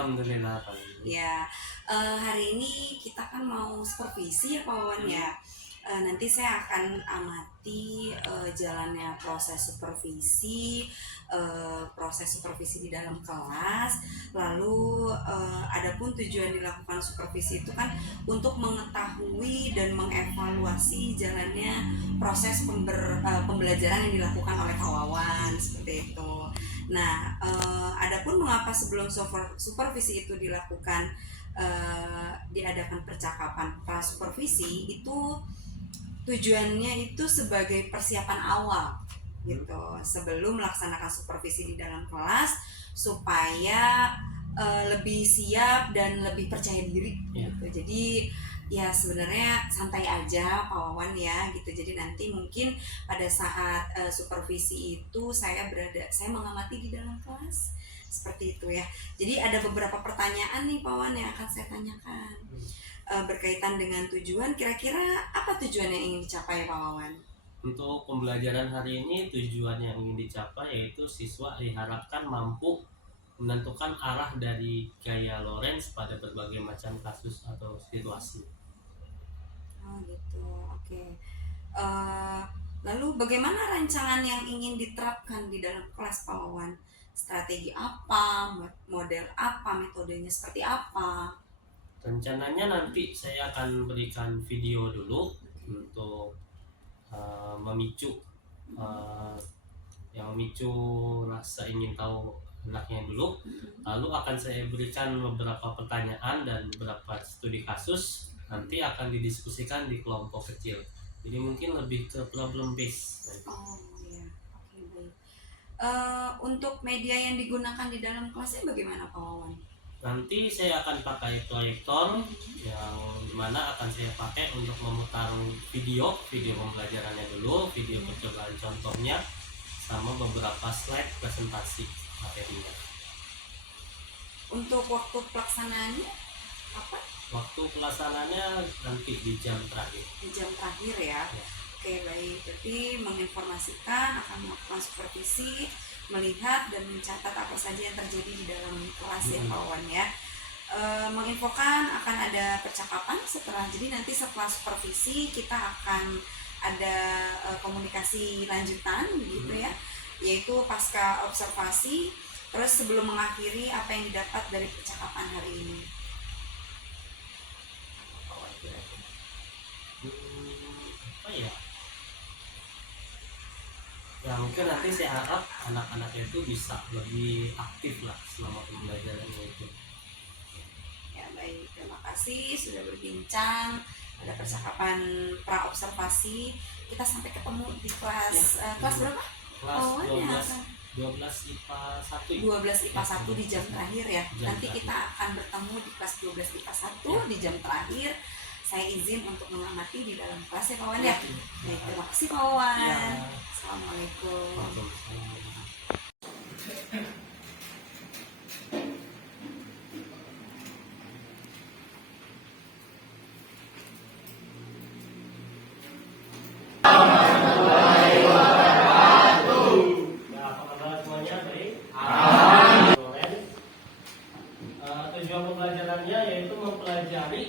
Alhamdulillah Pak. Ya, hari ini kita kan mau supervisi ya Pak Wawan ya. Nanti saya akan amati jalannya proses supervisi di dalam kelas. Lalu adapun tujuan dilakukan supervisi itu kan untuk mengetahui dan mengevaluasi jalannya proses pembelajaran yang dilakukan oleh Pak Wawan seperti itu. Nah, adapun mengapa sebelum supervisi itu dilakukan diadakan percakapan pra-supervisi, itu tujuannya itu sebagai persiapan awal gitu sebelum melaksanakan supervisi di dalam kelas supaya lebih siap dan lebih percaya diri gitu. Jadi ya sebenarnya santai aja Pak Wawan ya gitu. Jadi nanti mungkin pada saat supervisi itu saya mengamati di dalam kelas seperti itu ya. Jadi ada beberapa pertanyaan nih Pak Wawan yang akan saya tanyakan berkaitan dengan tujuan. Kira-kira apa tujuan yang ingin dicapai Pak Wawan? Untuk pembelajaran hari ini tujuan yang ingin dicapai yaitu siswa diharapkan mampu menentukan arah dari gaya Lorenz pada berbagai macam kasus atau situasi. Oh gitu, oke. Lalu bagaimana rancangan yang ingin diterapkan di dalam kelas Pak Wawan? Strategi apa, model apa, metodenya seperti apa? Rencananya nanti saya akan berikan video dulu untuk memicu rasa ingin tahu anaknya dulu. Lalu akan saya berikan beberapa pertanyaan dan beberapa studi kasus, nanti akan didiskusikan di kelompok kecil. Jadi mungkin lebih ke problem base. Oh ya, oke baik. Untuk media yang digunakan di dalam kelasnya bagaimana Pak Wawan? Nanti saya akan pakai proyektor yang dimana akan saya pakai untuk memutar video pembelajarannya dulu, video percobaan contohnya, sama beberapa slide presentasi materinya. Untuk waktu pelaksanaannya apa? Waktu pelaksanaannya nanti di jam terakhir. Di jam terakhir ya. Oke baik, berarti menginformasikan akan melakukan supervisi, melihat dan mencatat apa saja yang terjadi di dalam kelas ya Pak Wawan ya. Menginfokan akan ada percakapan setelah, jadi nanti setelah supervisi kita akan ada komunikasi lanjutan gitu ya, yaitu pasca observasi, terus sebelum mengakhiri apa yang didapat dari percakapan hari ini. Apa ya? Ya mungkin nanti saya harap anak-anaknya itu bisa lebih aktif lah selama pembelajarannya itu. Ya baik, terima kasih sudah berbincang. Ada percakapan pra observasi. Kita sampai ketemu di kelas kelas berapa? Kelas 12 IPA 1. 12 IPA 1 di jam terakhir ya. Nanti kita akan bertemu di kelas 12 IPA 1 di jam terakhir. Saya izin untuk mengamati di dalam kelas ya Pak Wawan ya. Baik, terima kasih Pak Wawan. Assalamualaikum. Tujuan pembelajarannya yaitu mempelajari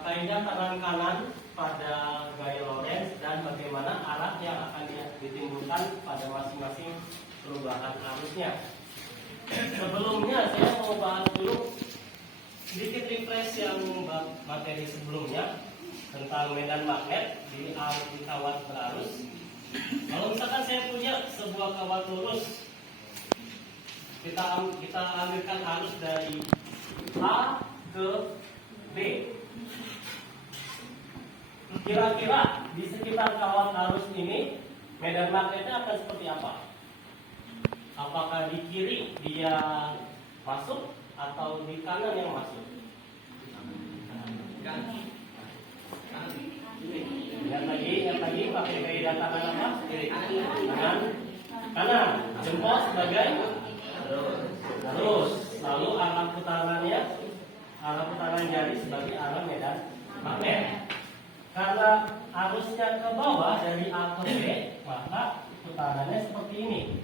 kaidah tangan kanan pada gaya Lorenz dan bagaimana arah yang akan ditimbulkan pada masing-masing perubahan arusnya. Sebelumnya saya mau bahas dulu sedikit refresh yang materi sebelumnya tentang medan magnet di kawat berarus. Kalau misalkan saya punya sebuah kawat lurus, kita ambilkan arus dari A ke B. Kira-kira di sekitar kawat arus ini medan magnetnya akan seperti apa? Apakah di kiri dia masuk atau di kanan yang masuk? Lihat lagi pakai kaidah tangan apa? Kanan. Jempol sebagai terus. Lalu arah putaran jari sebagai arah medan magnet. Karena arusnya ke bawah dari A ke B, maka putarannya seperti ini.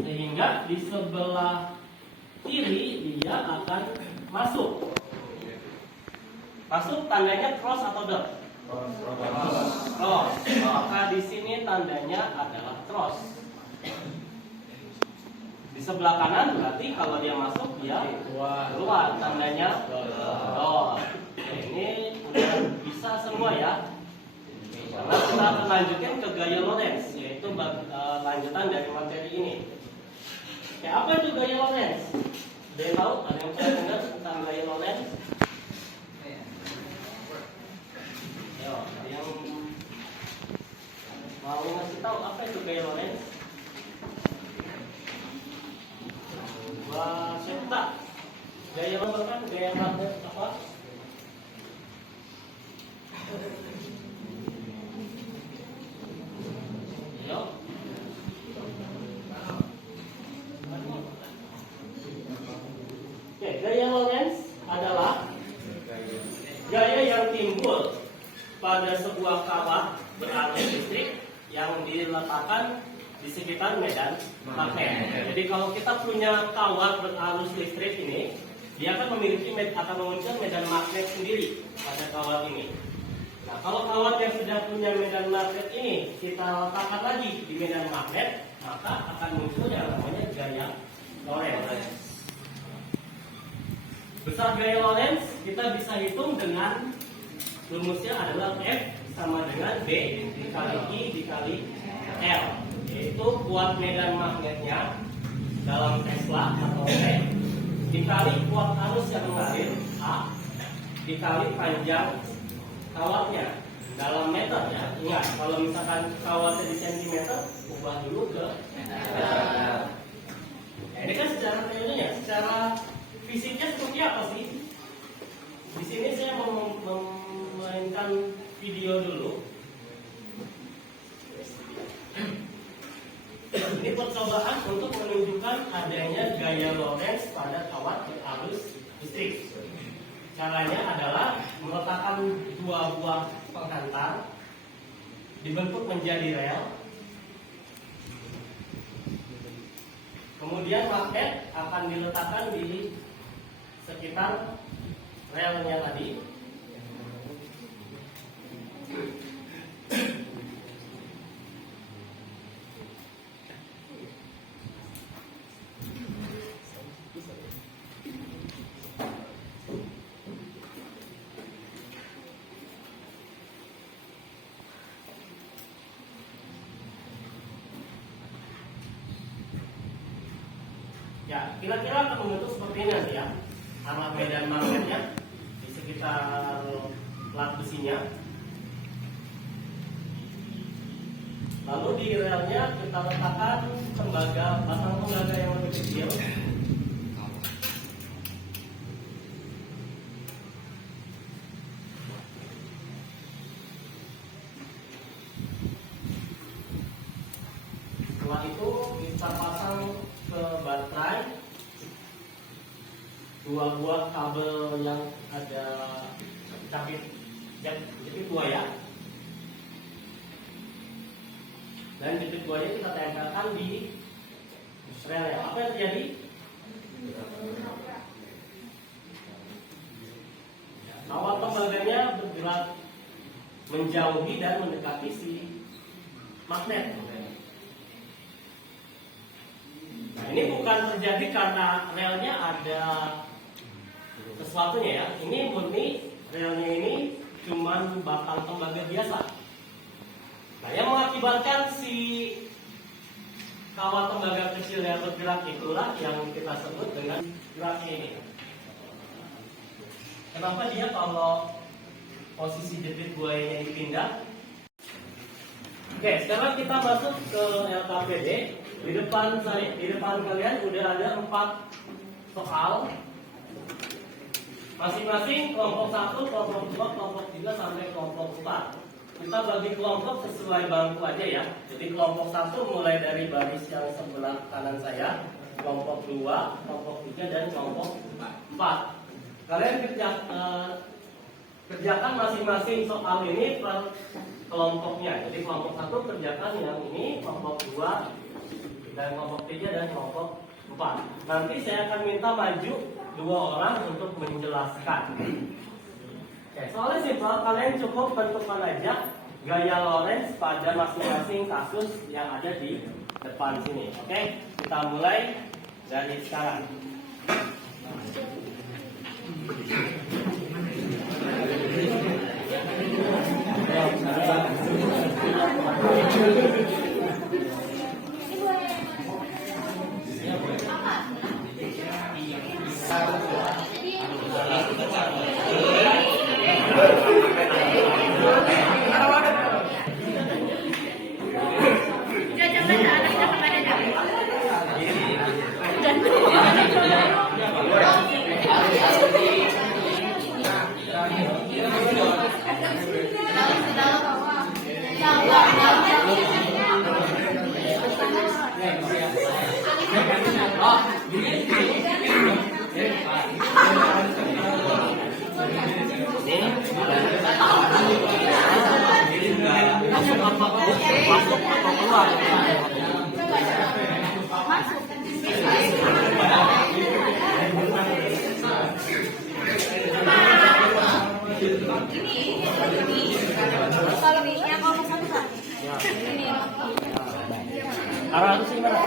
Sehingga di sebelah kiri dia dia akan masuk. Masuk tandanya cross atau dot? Cross. Maka di sini tandanya adalah cross. Di sebelah kanan berarti kalau dia masuk dia keluar, tandanya dot. Ini udah bisa semua ya. Karena kita akan lanjutin ke gaya Lorentz, yaitu lanjutan dari materi ini. Oke, apa itu gaya Lorentz? Ada yang tahu? Ada yang pernah dengar tentang gaya Lorentz? Yo, ada yang mau ngasih tahu apa itu gaya Lorentz? Wah, saya gaya Lorentz kan gaya magnet apa? Yo. Oke, gaya Lorentz adalah gaya yang timbul pada sebuah kawat berarus listrik yang diletakkan di sekitar medan magnet. Jadi kalau kita punya kawat berarus listrik ini, dia akan memiliki memunculkan medan magnet sendiri pada kawat ini. Nah, kalau kawat yang sudah punya medan magnet ini kita letakkan lagi di medan magnet, maka akan muncul yang namanya gaya Lorentz. Besar gaya Lorentz kita bisa hitung dengan rumusnya adalah F sama dengan B dikali I dikali L, yaitu kuat medan magnetnya dalam Tesla atau T dikali kuat arus yang mengalir A dikali panjang kawatnya dalam meter ya. Ingat, kalau misalkan kawatnya di sentimeter, ubah dulu ke meter. Ini kan secara teorinya, secara fisiknya seperti apa sih? Di sini saya mau memainkan video dulu. Ini percobaan untuk menunjukkan adanya gaya Lorentz pada kawat berarus listrik. Caranya adalah meletakkan dua buah penghantar dibentuk menjadi rel. Kemudian magnet akan diletakkan di sekitar relnya tadi. Ya, kira-kira akan membentuk seperti ini nanti ya. Arah medan magnetnya di sekitar plat besinya. Lalu di relnya kita letakkan batang tembaga yang lebih kecil. Setelah itu kita pasang ke baterai dua buah kabel yang ada capit dua ya, dan jepit buahnya kita tempelkan di rel ya. Apa yang terjadi? Kawat tembaganya bergerak menjauhi dan mendekati si magnet. Nah, ini bukan terjadi karena relnya ada sesuatunya ya. Ini murni relnya ini cuman batang tembaga biasa. Nah, yang mengakibatkan si kawat tembaga kecil yang bergerak itulah yang kita sebut dengan geraknya ini. Kenapa dia kalau posisi jepit buayanya dipindah? Oke, sekarang kita masuk ke LKPD. Di depan kalian udah ada 4 soal. Masing-masing kelompok 1, kelompok 2, kelompok 3 sampai kelompok 4. Kita bagi kelompok sesuai bangku aja ya. Jadi kelompok 1 mulai dari baris yang sebelah kanan saya, kelompok 2, kelompok 3 dan kelompok 4. Kalian kerjakan masing-masing soal ini per kelompoknya. Jadi kelompok 1 kerjakan yang ini, kelompok 2 dan kelompok 3 dan kelompok 4. Nanti saya akan minta maju 2 orang untuk menjelaskan. Oke, soalnya simpel, kalian cukup tentukan aja gaya Lorentz pada masing-masing kasus yang ada di depan sini. Oke, kita mulai dari sekarang. Masuk atau keluar? Kalau ini yang kalau satu kan? Ini. Arah itu sih mana?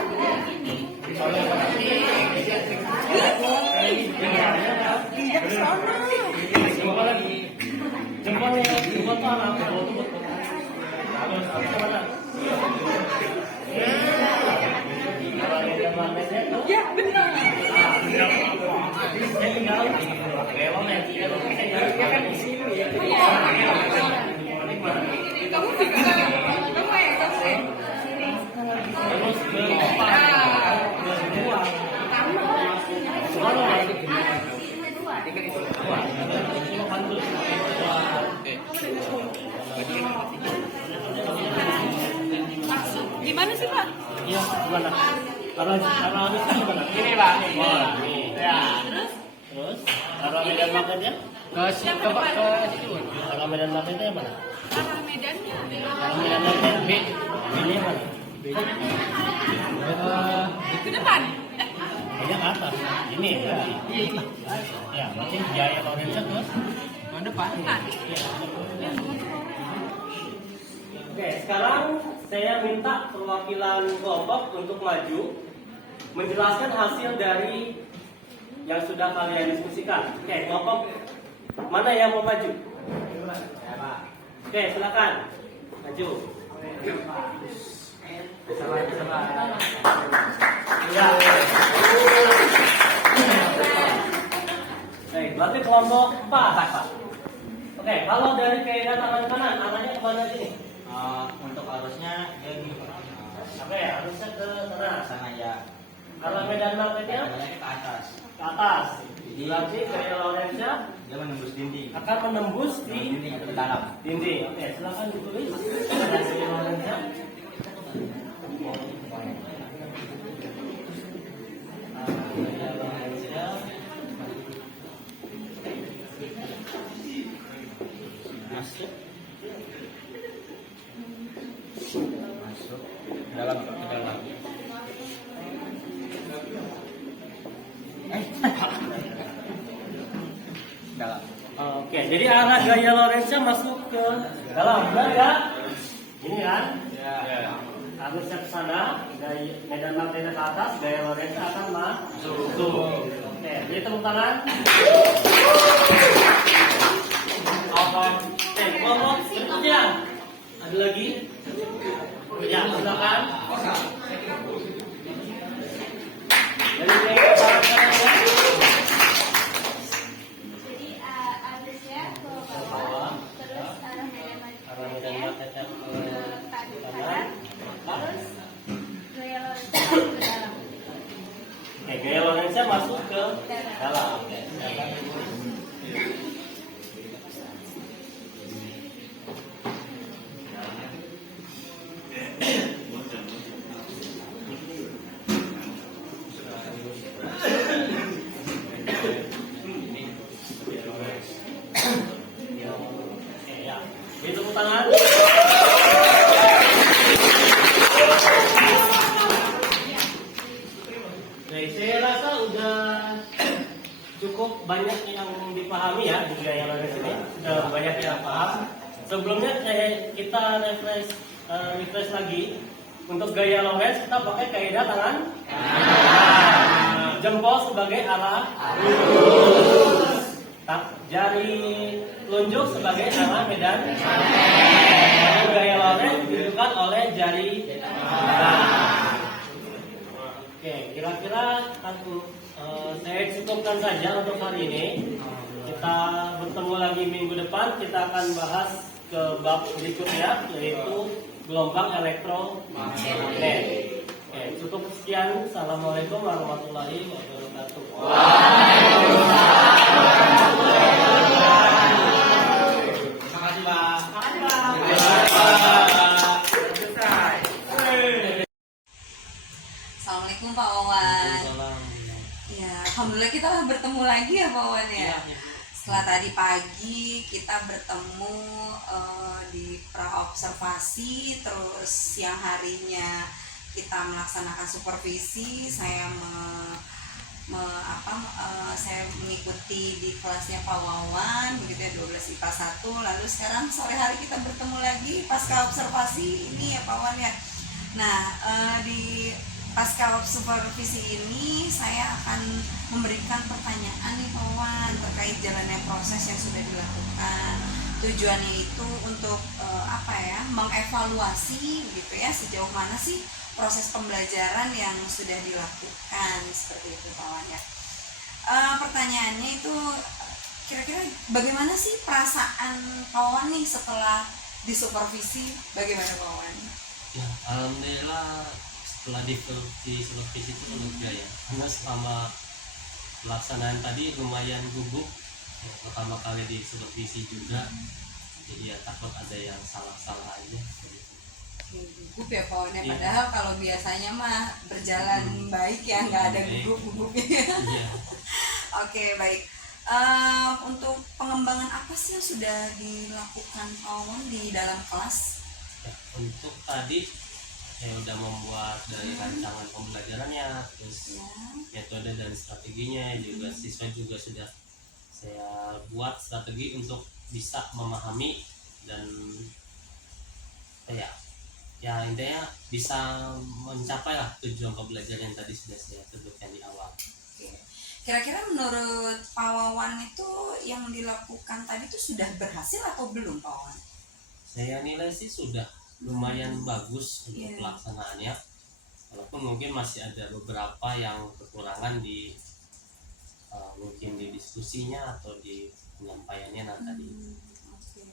Jempol lagi. Jempolnya, jempol tuh arah apa? Harus mana? Ya benar. Saya tinggal lewat ya, dia kan di sini ya. Kamu bisa kamu ya kamu. Terus ke depan, ke luar. Gimana sih Pak? Iya, gimana? Arah harusnya gimana? Ini Pak. Oh, ini. Ya. Terus arah medan magnetnya? Ke sini. Arah medan magnetnya mana? Arah medannya. Arah medan magnet ini mana? Ke depan. Ini ke atas. Ini berarti. Ya, berarti gaya Lorentz terus ke depan. Oke, sekarang saya minta perwakilan kelompok untuk maju menjelaskan hasil dari yang sudah kalian diskusikan. Oke, kelompok mana yang mau maju? Oke, silakan maju. Ya. Baik, berarti kelompok Pak. Oke, kalau dari kaidah tangan kanan, arahnya kemana sini? Untuk arusnya dia gini Pak. Oke, arusnya ke sana. Sana ya. Arah medan magnetnya Jalannya ke atas. ke atas. Berarti gaya Lorentz-nya Dia menembus dinding. akan menembus di Dinding atau ke dalam. dinding. Oke, silakan ditulis. Gaya Lorentz-nya. Gaya Lorentz-nya Masuk. Masuk. Dalam ke dalam. Dalam. Oke, jadi arah gaya Lorentz-nya masuk ke dalam, benar nggak? Ini kan? Ya. Arusnya ke sana, gaya medan magnetnya ke atas, gaya Lorentz akan masuk. Oke, jadi tepuk tangan. Oke, kelompok berikutnya ada lagi? Ya, silakan. Dari gaya Lorentz-nya. Jadi arusnya ke bawah, terus arah medan Arah medan magnetnya magnetnya ke ke kanan, kanan. terus gaya Lorentz ke dalam. Oke, gaya Lorentz-nya masuk ke dalam. Oke, silakan. Oke, ya. Beri tepuk tangan. Baik, saya rasa udah cukup banyak yang dipahami ya di gaya Lawrence ini, sudah banyak yang paham. Sebelumnya kita refresh lagi. Untuk gaya Lawrence kita pakai kaidah tangan jempol sebagai arah lurus, jari telunjuk sebagai arah medan. Lalu gaya Lawrence ditunjukkan oleh jari tangan. Oke, kira-kira saya cukupkan saja untuk hari ini. Kita bertemu lagi minggu depan. Kita akan bahas ke bab berikutnya, yaitu gelombang elektromagnetik. Oke, cukup sekian. Assalamualaikum warahmatullahi wabarakatuh. Terima kasih, Pak. Assalamualaikum Pak Wawan. Ya, alhamdulillah kita bertemu lagi ya Pak Wawan ya. Setelah tadi pagi kita bertemu di praobservasi, terus siang harinya kita melaksanakan supervisi. Saya saya mengikuti di kelasnya Pak Wawan, begitu ya, 12 IPA 1. Lalu sekarang sore hari kita bertemu lagi pasca observasi ini ya Pak Wawan ya. Nah, di pasca supervisi ini saya akan memberikan pertanyaan nih Pak Wawan terkait jalannya proses yang sudah dilakukan. Tujuannya itu untuk mengevaluasi gitu ya, sejauh mana sih proses pembelajaran yang sudah dilakukan, seperti itu Pak Wawan ya. Pertanyaannya itu kira-kira bagaimana sih perasaan Pak Wawan nih setelah disupervisi, bagaimana Pak Wawan? Ya, alhamdulillah setelah di supervisi itu lega ya, karena selama pelaksanaan tadi lumayan gugup ya, pertama kali di supervisi juga, jadi ya takut ada yang salah-salah aja. Gugup ya Pak Wawan, padahal kalau biasanya mah berjalan baik ya, nggak ada gugup-gugupnya. Iya. Oke, baik. Untuk pengembangan apa sih yang sudah dilakukan Pak Wawan di dalam kelas? Ya, untuk tadi saya udah membuat dari rancangan pembelajarannya, terus metode dan strateginya juga, siswa juga sudah saya buat strategi untuk bisa memahami dan ya intinya bisa mencapai lah tujuan pembelajaran yang tadi sudah saya sebutkan di awal. Oke. Kira-kira menurut Pak Wawan itu yang dilakukan tadi itu sudah berhasil atau belum Pak Wawan? Saya nilai sih sudah lumayan bagus untuk pelaksanaannya, walaupun mungkin masih ada beberapa yang kekurangan di mungkin di diskusinya atau di penyampaiannya tadi. Oke.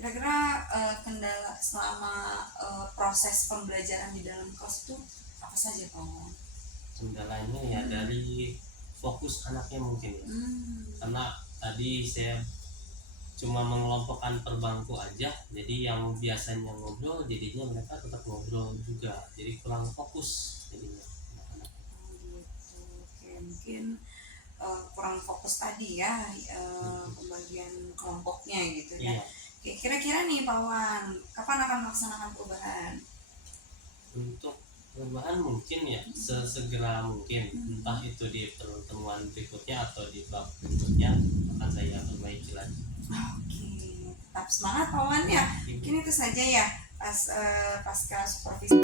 Kira-kira kendala selama proses pembelajaran di dalam kelas itu apa saja Pak Wawan? Kendalanya ya dari fokus anaknya mungkin ya, karena tadi saya cuma mengelompokkan per bangku aja, jadi yang biasanya ngobrol jadinya mereka tetap ngobrol juga, jadi kurang fokus jadinya anak-anak. Oke, mungkin kurang fokus tadi ya, pembagian kelompoknya gitu ya. Oke, kira-kira nih Pak Wawan, kapan akan melaksanakan perubahan? Untuk perubahan mungkin ya sesegera mungkin, entah itu di pertemuan berikutnya atau di bab berikutnya akan saya perbaiki lagi. Oke, tetap semangat Pak Wawan ya. Mungkin itu saja ya pasca supervisi.